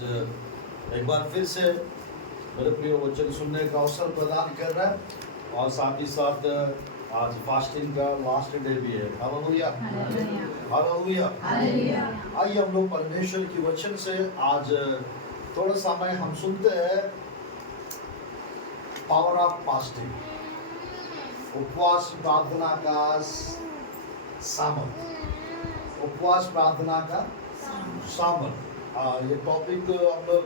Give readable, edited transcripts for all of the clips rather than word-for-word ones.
आज एक बार फिर से मेरे प्रिय वचन सुनने का अवसर प्रदान कर रहा है और साथ ही साथ आज फास्टिंग का लास्ट डे भी है। Hallelujah hallelujah. आइए हम लोग परमेश्वर की वचन से आज थोड़ा समय हम सुनते हैं पावर ऑफ फास्टिंग, उपवास प्रार्थना का सामर्थ, उपवास प्रार्थना का सामर्थ। ये टॉपिक हम लोग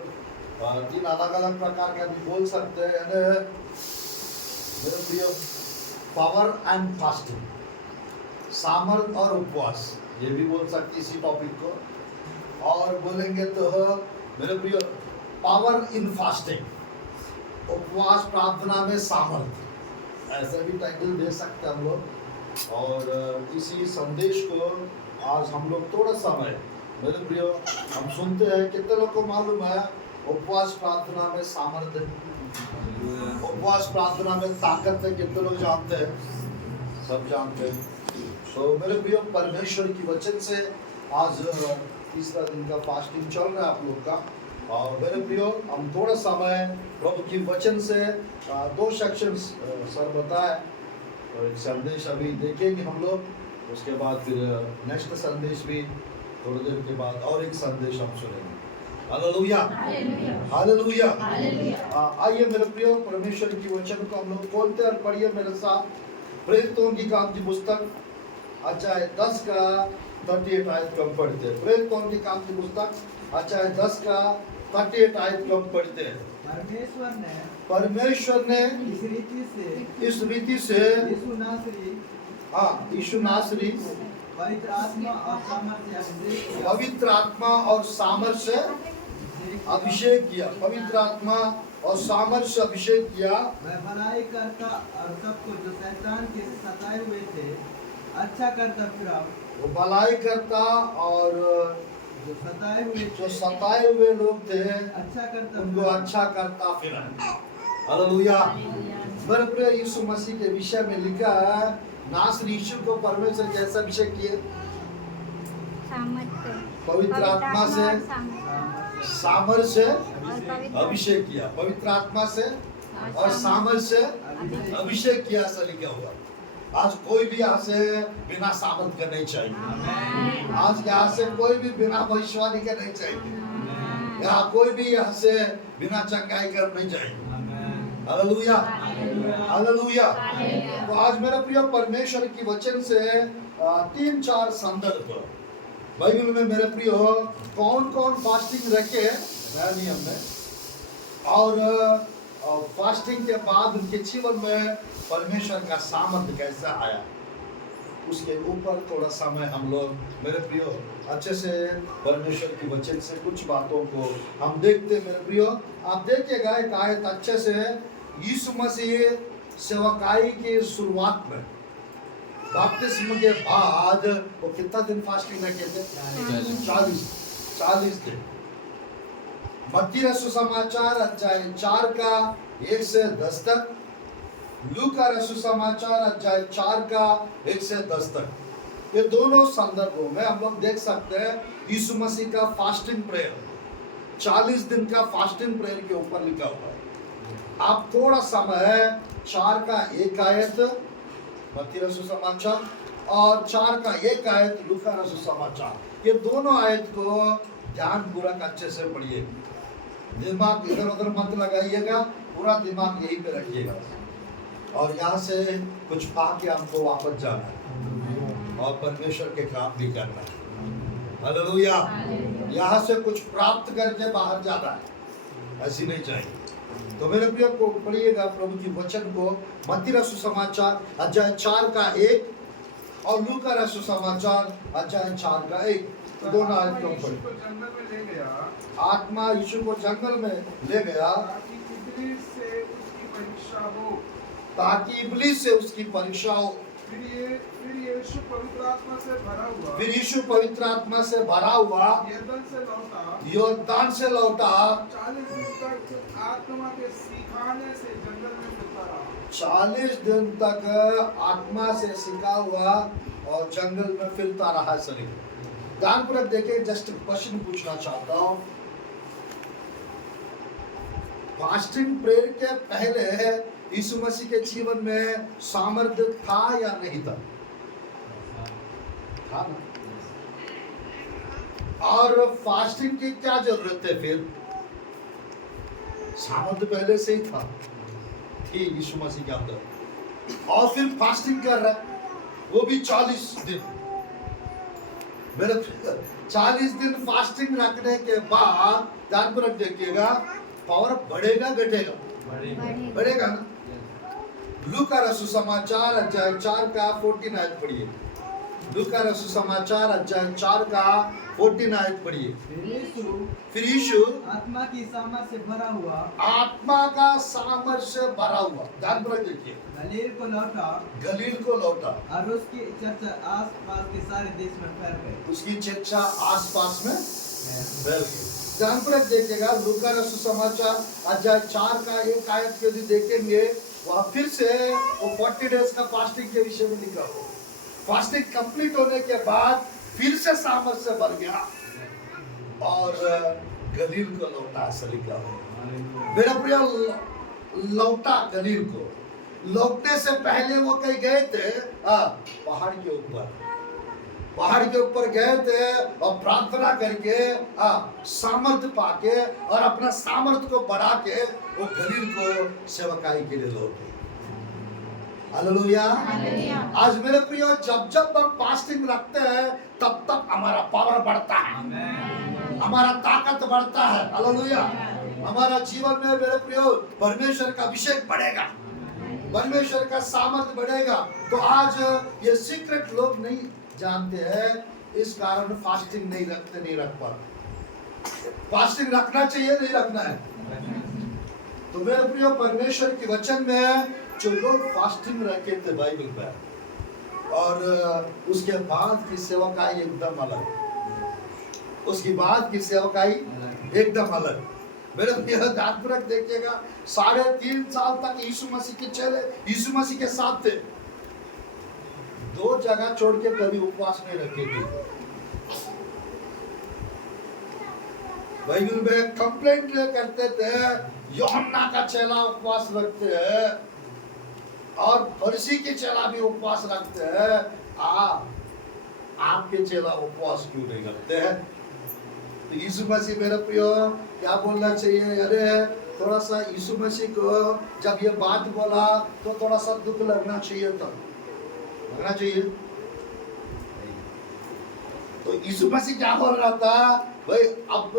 तीन अलग अलग प्रकार का भी बोल सकते हैं। मेरे प्रिय, पावर एंड फास्टिंग, सामर्थ और उपवास, ये भी बोल सकते इसी टॉपिक को। और बोलेंगे तो मेरे प्रिय पावर इन फास्टिंग, उपवास प्रार्थना में सामर्थ, ऐसा भी टाइटल दे सकते हम लोग। और इसी संदेश को आज हम लोग थोड़ा समय मेरे प्रिय हम सुनते हैं। कितने लोग को मालूम है उपवास प्रार्थना में सामर्थ्य है, उपवास प्रार्थना में ताकत है? कितने लोग जानते हैं? सब जानते हैं। तो मेरे प्रिय परमेश्वर की वचन से आज तीसरा दिन का फास्टिंग चल रहा है आप लोग का। और मेरे प्रिय हम थोड़ा समय प्रभु की वचन से दो सेक्शंस सर बताए, तो एक संदेश अभी देखेंगे हम लोग, उसके बाद फिर नेक्स्ट संदेश भी थोड़ी देर के बाद और एक संदेश हम सुनेंगे। Hallelujah hallelujah. आइए मेरे प्रिय परमेश्वर की वचन को हम लोग खोलते और पढ़िए मेरे साथ। प्रेरितों की काम की पुस्तक अध्याय 10 का 38 आयत को पढ़ते हैं। प्रेरितों की काम की पुस्तक अध्याय 10 का 38 आयत को पढ़ते हैं। परमेश्वर ने इस रीति से यीशु नासरी पवित्र आत्मा और सामर्थ से अभिषेक किया, पवित्र आत्मा और सामर्थ से अभिषेक किया। वह भलाई करता और सबको जो शैतान के सताए हुए थे अच्छा करता फिरा। वो भलाई करता और जो सताए हुए लोग थे अच्छा करता, उनको अच्छा करता फिरा। हालेलुया। मेरे प्रिय यीशु मसीह के विषय में लिखा है, नासरी यीशु को परमेश्वर कैसा अभिषेक किए? पवित्र आत्मा से सामर्थ से अभिषेक किया, पवित्र आत्मा से और सामर्थ से अभिषेक किया, ऐसा लिखा हुआ। आज कोई भी यहाँ से बिना सामर्थ के नहीं चाहिए। आज यहाँ से कोई भी बिना भविष्यवाणी के नहीं चाहिए। यहाँ कोई भी यहाँ से बिना चंगाई कर नहीं चाहिए। Hallelujah hallelujah. तो आज मेरा प्रिय परमेश्वर की वचन से 3-4 संदर्भ बाइबल में मेरे प्रिय कौन कौन फास्टिंग रखे नया नियम में, और फास्टिंग के बाद उनके जीवन में परमेश्वर का सामर्थ्य कैसा आया, उसके ऊपर थोड़ा समय हम लोग मेरे प्रिय अच्छे से परमेश्वर की वचन से कुछ बातों को हम देखते। मेरे प्रिय आप देखिएगा एक आयत अच्छे से, यीशु मसीह सेवकाई के शुरुआत में बपतिस्म के बाद वो कितना दिन फास्टिंग रखे थे? 40 दिन। मत्ती रसू समाचार अध्याय 4 का 1 से 10 तक, लूका रसू समाचार अध्याय 4 का 1 से 10 तक, ये दोनों संदर्भों में हम लोग देख सकते हैं यीशु मसीह का फास्टिंग प्रेयर, 40 दिन का फास्टिंग प्रेयर के ऊपर लिखा हुआ है। आप थोड़ा समय 4 का 1 आयत मत्ती रसू समाचार और 4 का 1 आयत लूका रसू समाचार, ये दोनों आयत को ध्यान पूर्वक अच्छे से पढ़िए। दिमाग इधर उधर मत लगाइएगा, पूरा दिमाग यहीं पे रखिएगा। और यहाँ से कुछ पाके हमको वापस जाना है और परमेश्वर के काम भी करना है। हालेलुया। यहाँ से कुछ प्राप्त करके बाहर जाना है, ऐसी नहीं चाहिए। तो मेरे प्रिय को पढ़िएगा प्रभु की वचन को, मत्ती रसू समाचार अध्याय 4 का 1 और लूका रसू समाचार अध्याय 4 का 1, दोनों आयत को पढ़िए। आत्मा यीशु को जंगल में ले गया ताकि इब्लीस से उसकी परीक्षा हो। फिर यीशु पवित्र आत्मा से भरा हुआ यरदन से लौटा 40 दिन तक आत्मा के सिखाने से जंगल में फिरता रहा। 40 दिन तक आत्मा से सिखा हुआ और जंगल में फिरता रहा। शरीर ध्यानपूर्वक देखे, जस्ट क्वेश्चन पूछना चाहता हूँ, फास्टिंग प्रेयर के पहले यीशु मसीह के जीवन में सामर्थ्य था या नहीं था? था ना? और फास्टिंग की क्या जरूरत है फिर? सामर्थ्य पहले से ही था, थी यीशु मसीह के अंदर, और फिर फास्टिंग कर रहा है, वो भी 40 दिन। मेरे 40 दिन फास्टिंग रखने के बाद ध्यानपूर्वक देखिएगा, पावर बढ़ेगा घटेगा? बढ़ेगा ना? लूका रसू समाचार अध्याय 4 का 14 आयत पढ़िए। लूका रसू समाचार अध्याय 4 का 14 आयत पढ़िए। फिर यीशु आत्मा की सामर्थ से भरा हुआ, आत्मा का सामर्थ से भरा हुआ, ध्यानपूर्वक देखिए, गलील को लौटा और उसकी चर्चा आसपास के सारे देश में फैल गई। उसकी चर्चा आसपास में फैल गई। ध्यानपूर्वक देखिएगा, लूका रसू समाचार अध्याय 4 का 1 आयत यदि देखेंगे, वहां फिर से वो 40 डेज का फास्टिंग के विषय में लिखा हुआ। फास्टिंग कंप्लीट होने के बाद फिर से सामर्थ से भर गया और गलील को लौटा, ऐसा लिखा हुआ। मेरा प्रिय, लौटा गलील को। लौटने से पहले वो कहीं गए थे, पहाड़ के ऊपर, पहाड़ के ऊपर गए थे और प्रार्थना करके सामर्थ पाके और अपना सामर्थ को बढ़ा के वो गलील को सेवकाई के लिए लौटे। हालेलुया। आज मेरे प्रियो, जब जब हम फास्टिंग रखते हैं तब तक हमारा पावर बढ़ता है, हमारा ताकत बढ़ता है। हालेलुया। हमारा जीवन में मेरे प्रियो परमेश्वर का अभिषेक बढ़ेगा, परमेश्वर का सामर्थ बढ़ेगा। तो आज ये सीक्रेट लोग नहीं जानते हैं, इस कारण फास्टिंग नहीं रख पाते। फास्टिंग रखना चाहिए, नहीं रखना है? तो मेरे प्रियो, परमेश्वर के वचन में जो लोग फास्टिंग रखे थे बाइबल में, और उसके बाद की सेवकाई एकदम अलग, उसकी बाद की सेवकाई एकदम अलग। मेरे प्रिय, ध्यानपूर्वक देखिएगा, 3.5 साल तक यीशु मसीह के चेले यीशु मसीह के साथ थे। 2 जगह छोड़ के कभी उपवास नहीं रखे थे। बाइबल में कंप्लेंट करते थे, यूहन्ना का चेला उपवास रखते हैं और फरीसी के चेला भी उपवास रखते हैं, आपके चेला उपवास क्यों नहीं करते हैं? तो यीशु मसीह, मेरे प्रियो, क्या बोलना चाहिए? अरे थोड़ा सा यीशु मसीह को जब ये बात बोला तो थोड़ा सा दुख लगना चाहिए था, लगना चाहिए। तो यीशु मसीह क्या बोल रहा था? भाई, अब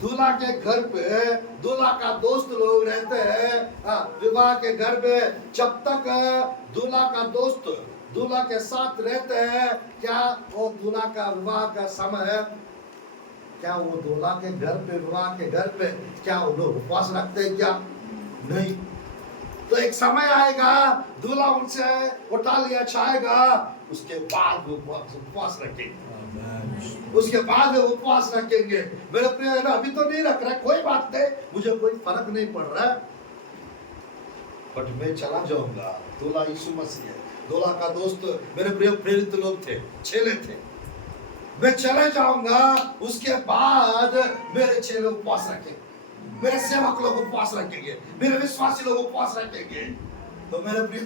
दूल्हा के घर पे दूल्हा का दोस्त लोग रहते हैं, विवाह के घर में जब तक दूल्हा का दोस्त दूल्हा के साथ रहते हैं, क्या वो दूल्हा का विवाह का समय है? क्या वो दूल्हा के घर पे, विवाह के घर पे, क्या वो लोग उपवास रखते हैं? क्या नहीं। तो एक समय आएगा, दूल्हा उनसे उठा लिया जाएगा, उसके बाद वो उपवास रखेंगे, उसके बाद वो उपवास रखेंगे। मेरे प्रिय, अभी तो नहीं रख रहा, कोई बात नहीं, मुझे कोई फर्क नहीं पड़ रहा है, बट मैं चला जाऊंगा। दूल्हा यीशु मसीह है, दूल्हा का दोस्त मेरे प्रिय प्रेरित लोग थे, चेले थे। मैं चले जाऊंगा, उसके बाद मेरे चेले उपवास रखेंगे, मेरे सेवक लोग उपवास रखेंगे, मेरे विश्वासी लोग उपवास रखेंगे। तो मेरे प्रिय,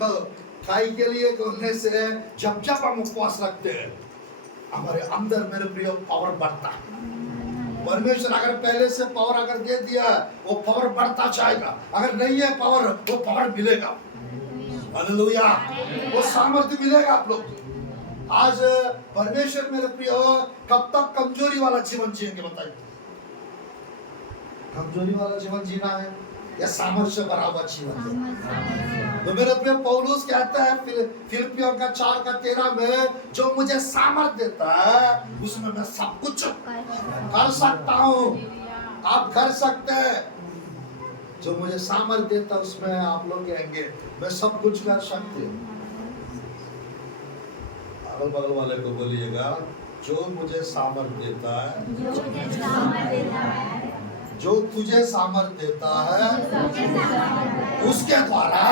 खाई के लिए बोलने से जब जब हम उपवास रखते हैं, हमारे अंदर मेरे प्रिय पावर बढ़ता है। परमेश्वर अगर पहले से पावर अगर दे दिया, वो पावर बढ़ता जाएगा। अगर नहीं है पावर, वो पावर मिलेगा। हालेलुया। वो सामर्थ्य मिलेगा आप लोग। आज परमेश्वर मेरे प्रिय, कब तक कमजोरी वाला जीवन जिएंगे बताइए? कमजोरी वाला जीवन जीना है या सामर्थ्य भरा हुआ जीवन? तो मेरे प्रिय, पौलुस कहता है फिलिपियों का 4 का 13 में, जो मुझे सामर्थ्य देता है उसमें मैं सब कुछ कर सकता हूँ। आप कर सकते हैं, जो मुझे सामर्थ्य देता है उसमें आप लोग कहेंगे मैं सब कुछ कर सकते हूँ। अगल बगल वाले को बोलिएगा, जो मुझे सामर्थ्य देता है, जो तुझे सामर्थ्य देता है, उसके द्वारा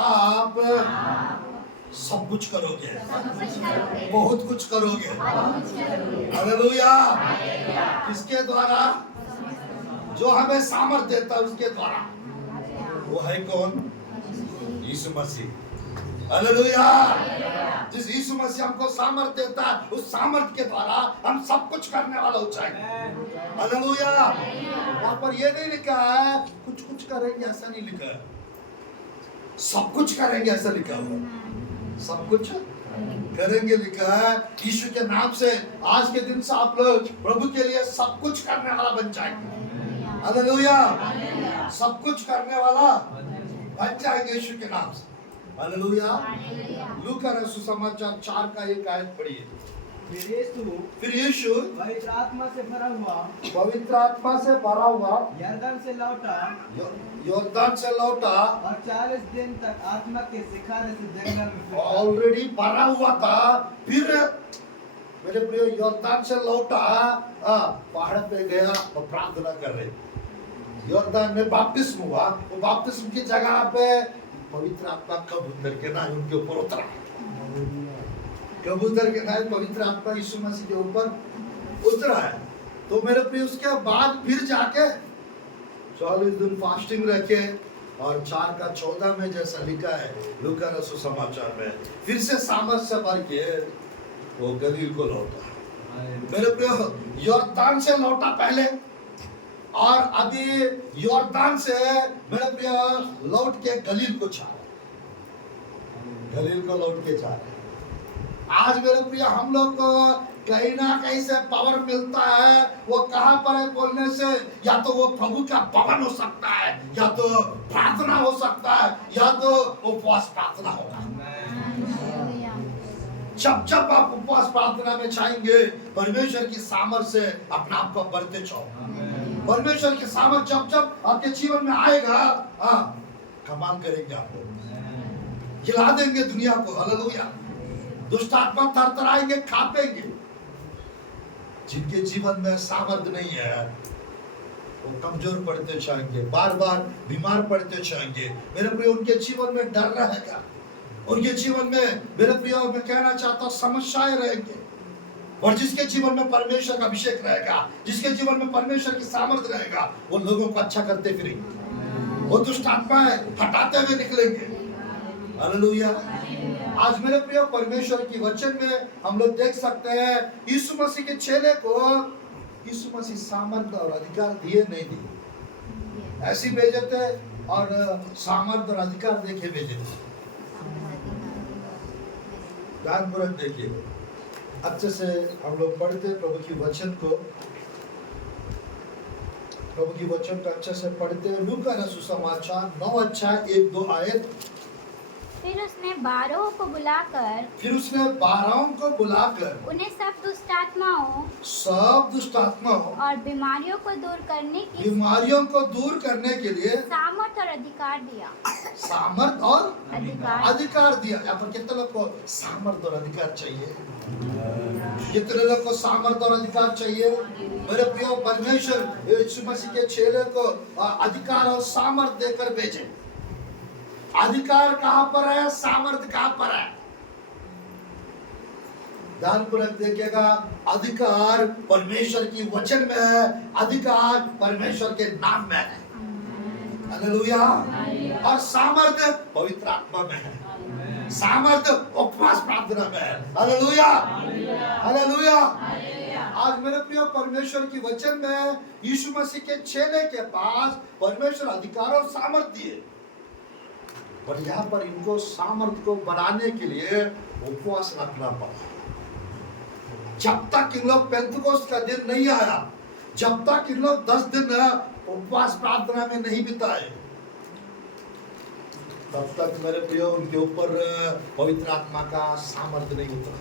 आप सब कुछ करोगे, बहुत कुछ करोगे। हालेलुया। किसके द्वारा? जो हमें सामर्थ देता है उसके द्वारा, वो है कौन? यीशु मसीह। हालेलुया। जिस यीशु मसीह हमको सामर्थ देता है, उस सामर्थ के द्वारा हम सब कुछ करने वाला हो जाएंगे। हालेलुया। यहाँ पर ये नहीं लिखा है कुछ कुछ करेंगे, ऐसा नहीं लिखा है। सब कुछ करेंगे ऐसा लिखा हुआ। सब कुछ करेंगे लिखा है। यीशु के नाम से आज के दिन से आप लोग प्रभु के लिए सब कुछ करने वाला बन जाएंगे। हालेलुया। सब कुछ करने वाला बन जाएंगे यीशु के नाम से। हालेलुया। लूका रसूल सुसमाचार 4 का 1 आयत पढ़िए। फिर यीशु पवित्र आत्मा से भरा हुआ यरदन से लौटा और 40 दिन तक आत्मा के सिखाने से जंगल में ऑलरेडी भरा हुआ था। फिर मेरे प्रिय यरदन से लौटा, पहाड़ पे गया और प्रार्थना कर रहे। यरदन में बपतिस्मा हुआ, वो बपतिस्मा की जगह पे पवित्र आत्मा कब उतर के ना उनके ऊपर उतरा। कब उतर के ना पवित्र आत्मा यीशु मसीह के ऊपर उतरा है। तो मेरे प्रिय उसके बाद फिर जाके 40 दिन फास्टिंग रखे और 4 का 14 में जैसा लिखा है लूका रसूल समाचार में, फिर से सामर्थ से भर के वो गलील को लौटा। मेरे प्रिय यरदन से लौटा पहले, और अभी यरदन से मेरे प्रिय लौट के गलील को जा रहे। गलील को लौट के जा रहे। आज मेरे प्रिय हम लोग को कहीं ना कहीं से पावर मिलता है। वो कहाँ पर है बोलने से? या तो वो प्रभु का भवन हो सकता है, या तो प्रार्थना हो सकता है, या तो उपवास प्रार्थना होगा। जब जब आप उपवास प्रार्थना में जाएंगे, परमेश्वर की सामर्थ से अपने आप को बढ़ते जाओ। परमेश्वर की सामर्थ जब जब आपके जीवन में आएगा, कमाल करेंगे आप लोग, हिला देंगे दुनिया को। हालेलुया। दुष्ट आत्मा थरथराएंगे, कांपेंगे। जिनके जीवन में सामर्थ नहीं है वो कमजोर पड़ते जाएंगे, बार बार बीमार पड़ते जाएंगे। मेरे प्रिय उनके जीवन में डर रहेगा, उनके जीवन में मेरे प्रिय मैं कहना चाहता हूँ समस्याएं रहेंगे। और जिसके जीवन में परमेश्वर का अभिषेक रहेगा, जिसके जीवन में परमेश्वर की सामर्थ्य रहेगा, वो लोगों को अच्छा करते फिरेंगे, वो दुष्ट आत्माएं हटाते हुए निकलेंगे। हालेलुया। आज मेरे प्रिय परमेश्वर की वचन में हम लोग देख सकते हैं यीशु मसीह के चेले को यीशु मसीह सामर्थ्य और अधिकार दिए नहीं दिए, ऐसी भेजे थे और सामर्थ्य और अधिकार देखे भेजे थे। ध्यानपूर्वक देखिए, अच्छे से हम लोग पढ़ते प्रभु की वचन को, प्रभु की वचन को अच्छे से पढ़ते। लूका रसूल समाचार 9 अध्याय 1-2 आयत। फिर उसने 12 को बुलाकर उन्हें सब दुष्ट आत्माओं और बीमारियों को दूर करने के लिए सामर्थ और अधिकार दिया। सामर्थ और अधिकार दिया। यहाँ पर कितने लोग को सामर्थ और अधिकार चाहिए? कितने लोग को सामर्थ और अधिकार चाहिए? मेरे प्रिय परमेश्वर यीशु मसीह के चेले को अधिकार और सामर्थ देकर भेजे। अधिकार कहाँ पर है, सामर्थ कहाँ पर है? ध्यानपूर्वक देखिएगा। अधिकार परमेश्वर की वचन में है, अधिकार परमेश्वर के नाम में है। हालेलुया। और सामर्थ पवित्र आत्मा में है, सामर्थ उपवास प्रार्थना में है। हालेलुया। हालेलुया। आज मेरे प्रिय परमेश्वर की वचन में यीशु मसीह के चेले के पास परमेश्वर अधिकार और सामर्थ दिए, और यहाँ पर इनको सामर्थ को बढ़ाने के लिए उपवास रखना पड़ा। जब तक इन लोग पेंतुकोस्त का दिन नहीं आया, जब तक इन लोग 10 दिन उपवास प्रार्थना में नहीं बिताए, तब तक मेरे प्रिय उनके ऊपर पवित्र आत्मा का सामर्थ नहीं उतरा।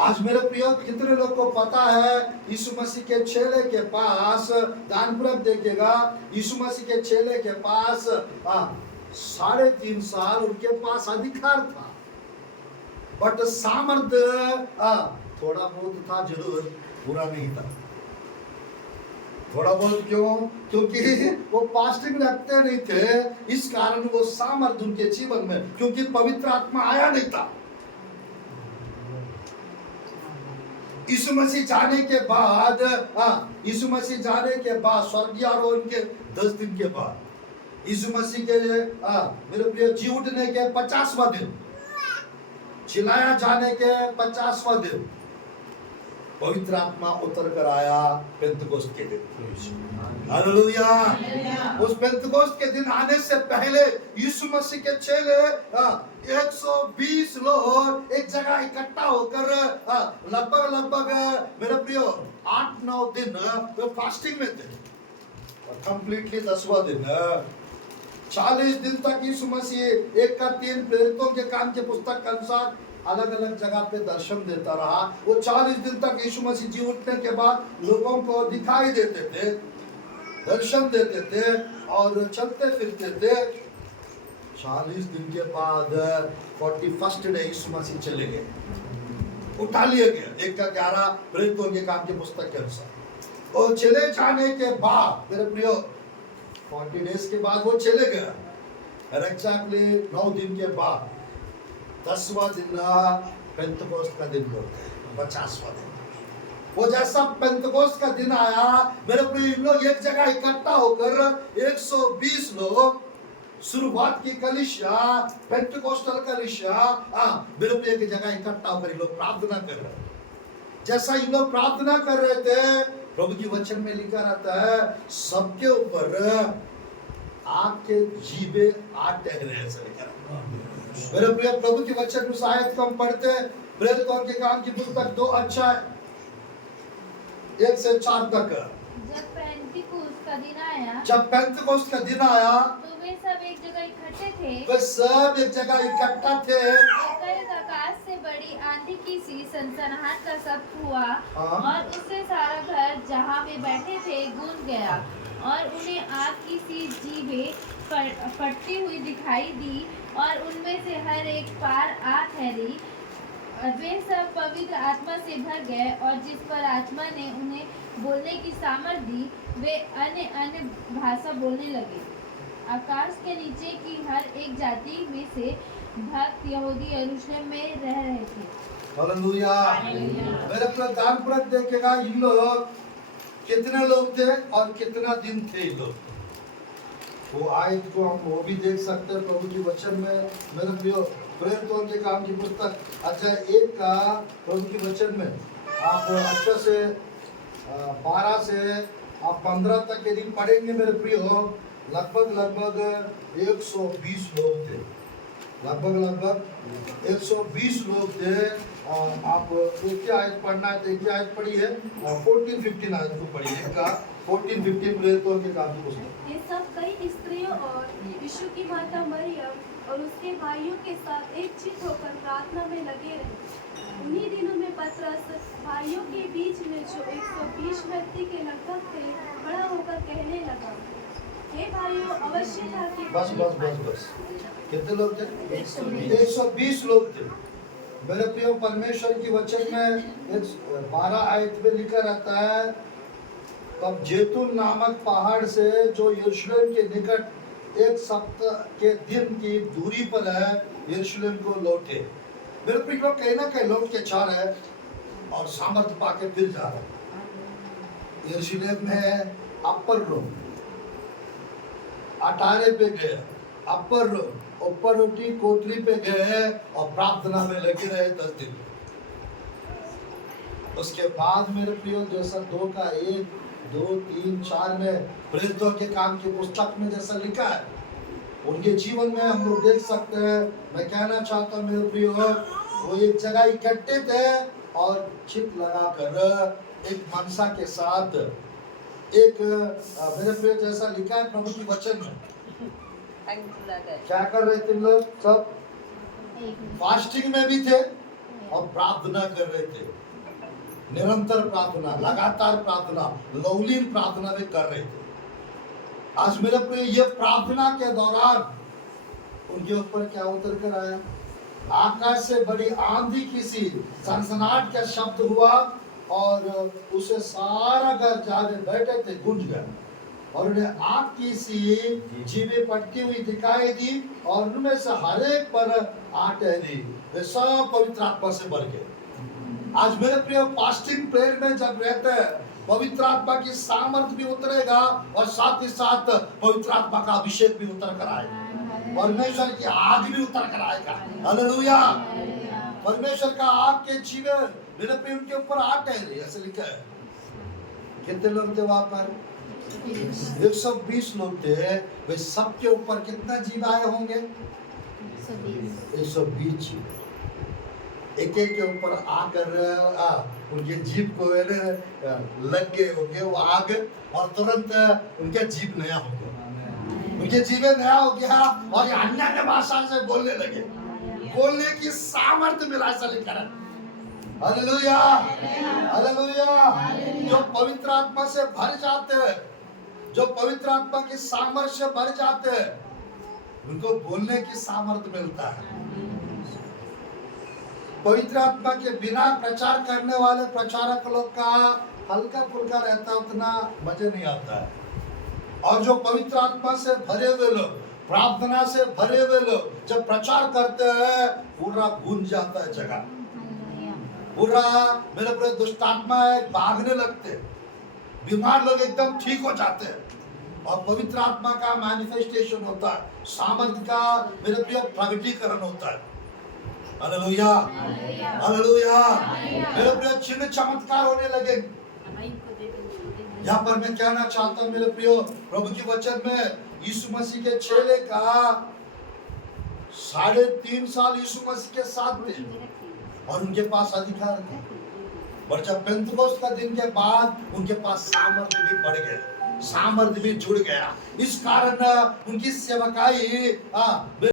आज मेरे प्रिय कितने लोग को पता है यीशु मसीह के चेले के पास, ध्यानपूर्वक देखिएगा, यीशु मसीह के चेले के पास 3.5 साल उनके पास अधिकार था, बट सामर्थ थोड़ा बहुत था, जरूर पूरा नहीं था। थोड़ा बहुत क्यों? क्योंकि वो फास्टिंग रखते नहीं थे, इस कारण वो सामर्थ उनके जीवन में, क्योंकि पवित्र आत्मा आया नहीं था, यीशु मसीह जाने के बाद यीशु मसीह जाने के बाद स्वर्गीयारोहण के 10 दिन के बाद यीशु मसीह के मेरे प्रिय जी उठने के 50वां दिन, चिल्लाया जाने के 50वां दिन पवित्र आत्मा उतर कर आया पेंतकोस्त के दिन। हालेलुया। उस पेंतकोस्त के दिन आने से पहले यीशु मसीह के चेले 120 लोग एक जगह इकट्ठा होकर लगभग मेरे प्रियो 8-9 दिन वो फास्टिंग में थे और कंप्लीटली 10वां दिन 40 दिन तक यीशु मसीह 1 का 3 प्रेरितों के काम के पुस्तक के अनुसार अलग अलग जगह पे दर्शन देता रहा। वो 40 दिन तक यीशु मसीह जी उठने के बाद लोगों को दिखाई देते थे, दर्शन देते थे और चलते फिरते थे। 40 दिन के बाद 41st डे यीशु मसीह चले गए, उठा लिए गए 1 का 11 प्रेरितों के काम के पुस्तक के अनुसार। और चले जाने के बाद मेरे प्रियो 40 डेज के बाद वो चले गए। एग्जैक्टली 9 दिन के बाद 10वां दिन पेंतकोस्त का दिन बोलते हैं, 50वां दिन। वो जैसा पेंतकोस्त का दिन आया मेरे प्रिय लोग एक जगह इकट्ठा होकर 120 लोग शुरुआत की कलीसिया पेंतकोस्टल कलीसिया मेरे प्रिय की जगह इकट्ठा होकर लोग प्रार्थना कर रहे हैं। जैसा इन लोग प्रार्थना कर रहे थे प्रभु की वचन में लिखा रहता है सबके ऊपर आग के जीवे आ टहरे ऐसा लिखा रहता है। मेरे प्रिय प्रभु की वचन उस आयत को हम पढ़ते हैं प्रेरितों के काम की पुस्तक 2 अध्याय 1 से 4 तक। जब पेंतकोस्त का दिन आया तो वे सब एक जगह इकट्ठे थे। वे सब एक जगह इकट्ठा थे। एकाएक आकाश से बड़ी आंधी की सी सनसनाहट का शब्द हुआ और उससे सारा घर जहाँ वे बैठे थे गूंज गया और उन्हें आग की सी जीभें फटती हुई दिखाई दी और उनमें से हर एक पार आ ठहरी। वे सब पवित्र आत्मा से भर गए और जिस पर आत्मा ने उन्हें बोलने की सामर्थ दी वे अन्य अन्य भाषा बोलने लगे। आकाश के नीचे की हर एक जाति में से भक्त यहूदी यरूशलेम में रह रहे थे। हालेलुया। मेरे प्रधान पुरख देखेगा इन लोग कितने लोग थे और कितना दिन थे इन लोग। वो आयत को हम वो भी देख सकते हैं प्रभु की वचन में। मेरे प्रियो प्रेरितों के काम की पुस्तक अध्याय 1 का प्रभु की वचन में आप अच्छे से 12 से आप 15 तक यदि पढ़ेंगे मेरे प्रियो लगभग 120 लोग थे। लगभग 120 लोग थे। आप एक ही आयत पढ़ना है तो एक ही आयत पढ़ी है और 14-15 आयत को पढ़िए का 14-15 प्रेरितों के काम की पुस्तक। ये सब कई स्त्रियों और यीशु की माता मरियम और उसके भाइयों के साथ एक चित होकर प्रार्थना में लगे रहे। उन्हीं दिनों में पतरस भाइयों के बीच में जो 120 व्यक्ति के लगभग थे खड़ा होकर कहने लगा, हे भाइयों अवश्य था कि बस कितने लोग थे? 120 लोग थे। मेरे प्रिय परमेश्वर की वचन में 12 आयत में लिखा रहता है तब जैतून नामक पहाड़ से जो यरूशलेम के निकट 1 सप्ताह के दिन की दूरी पर है यरूशलेम को लौटे। मेरे प्रिय लोग कहीं ना कहीं लौट के जा रहे और सामर्थ पाके फिर जा रहे। यरूशलेम में अपर रूम 18 पे गए, अपर रूम ऊपर उठी कोठरी पे गए और प्रार्थना में लगे रहे 10 दिन। उसके बाद मेरे प्रियो जैसा 2 का 1, 2, 3, 4 में प्रेरितों के काम की पुस्तक में जैसा लिखा है उनके जीवन में हम लोग देख सकते हैं। मैं कहना चाहता हूँ मेरे प्रियो वो एक जगह इकट्ठे थे और चित लगा कर एक मनसा के साथ एक मेरे प्रियो जैसा लिखा है प्रभु की वचन में क्या कर रहे थे लोग सब फास्टिंग में भी थे और प्रार्थना कर रहे थे। निरंतर प्रार्थना, लगातार प्रार्थना, लवलीन प्रार्थना में कर रहे थे। आज मेरे प्रिय ये प्रार्थना के दौरान उनके ऊपर क्या उतर कर आया? आकाश से बड़ी आंधी की सी सनसनाहट का शब्द हुआ और उसे सारा घर जहाँ बैठे थे गूंज गया और उन्हें आग की सी जीभें फटती हुई दिखाई दी और उनमें से हर एक पर आ ठहरी। वे सब पवित्र आत्मा से भर गए। आज मेरे प्रिय फास्टिंग प्रेयर में जब रहते हैं, पवित्र आत्मा की सामर्थ भी उतरेगा और साथ ही साथ पवित्र आत्मा का अभिषेक भी उतर कर आएगा, परमेश्वर की आग भी उतर कर आएगा। हालेलुया। परमेश्वर का आग के जीवन मेरे प्रिय उनके ऊपर आ ठहरे, ऐसे लिखा है। कितने लोग थे वहां पर? 120 लोग थे। वे सबके ऊपर कितना जीव आए होंगे? 120 जीव एक एक के ऊपर आकर उनके जीभ को लग गए होंगे वो आग, और तुरंत उनके जीभ नया हो गया, उनके जीवे नया हो गया और ये अन्य भाषा से बोलने लगे, बोलने की सामर्थ्य मिला, ऐसा लिखा है। Hallelujah, hallelujah. जो पवित्र आत्मा से भर जाते हैं, जो पवित्र आत्मा की सामर्थ्य से भर जाते हैं, उनको बोलने की सामर्थ्य मिलता है। पवित्र आत्मा के बिना प्रचार करने वाले प्रचारक लोग का हल्का फुल्का रहता है, उतना मजे नहीं आता है। और जो पवित्र आत्मा से भरे हुए लोग, प्रार्थना से भरे हुए लोग जब प्रचार करते हैं, पूरा गूंज जाता है जगह, पूरा मेरे पूरे दुष्ट आत्मा भागने लगते, बीमार लोग एकदम ठीक हो जाते हैं, और पवित्र आत्मा का मैनिफेस्टेशन होता है, सामर्थ्य का मेरे प्रिय प्रगटीकरण होता है। Hallelujah, hallelujah. मेरे प्रिय चिन्ह चमत्कार होने लगे। यहाँ पर मैं कहना चाहता हूँ मेरे प्रियो, प्रभु की वचन में यीशु मसीह के चेले का 3.5 साल यीशु मसीह के साथ थे और उनके पास अधिकार थे, और जब पेंतुकोस्त का दिन के बाद उनके पास सामर्थ्य भी बढ़ गया, सामर्थ्य भी जुड़ गया। इस कारण उनकी सेवकाई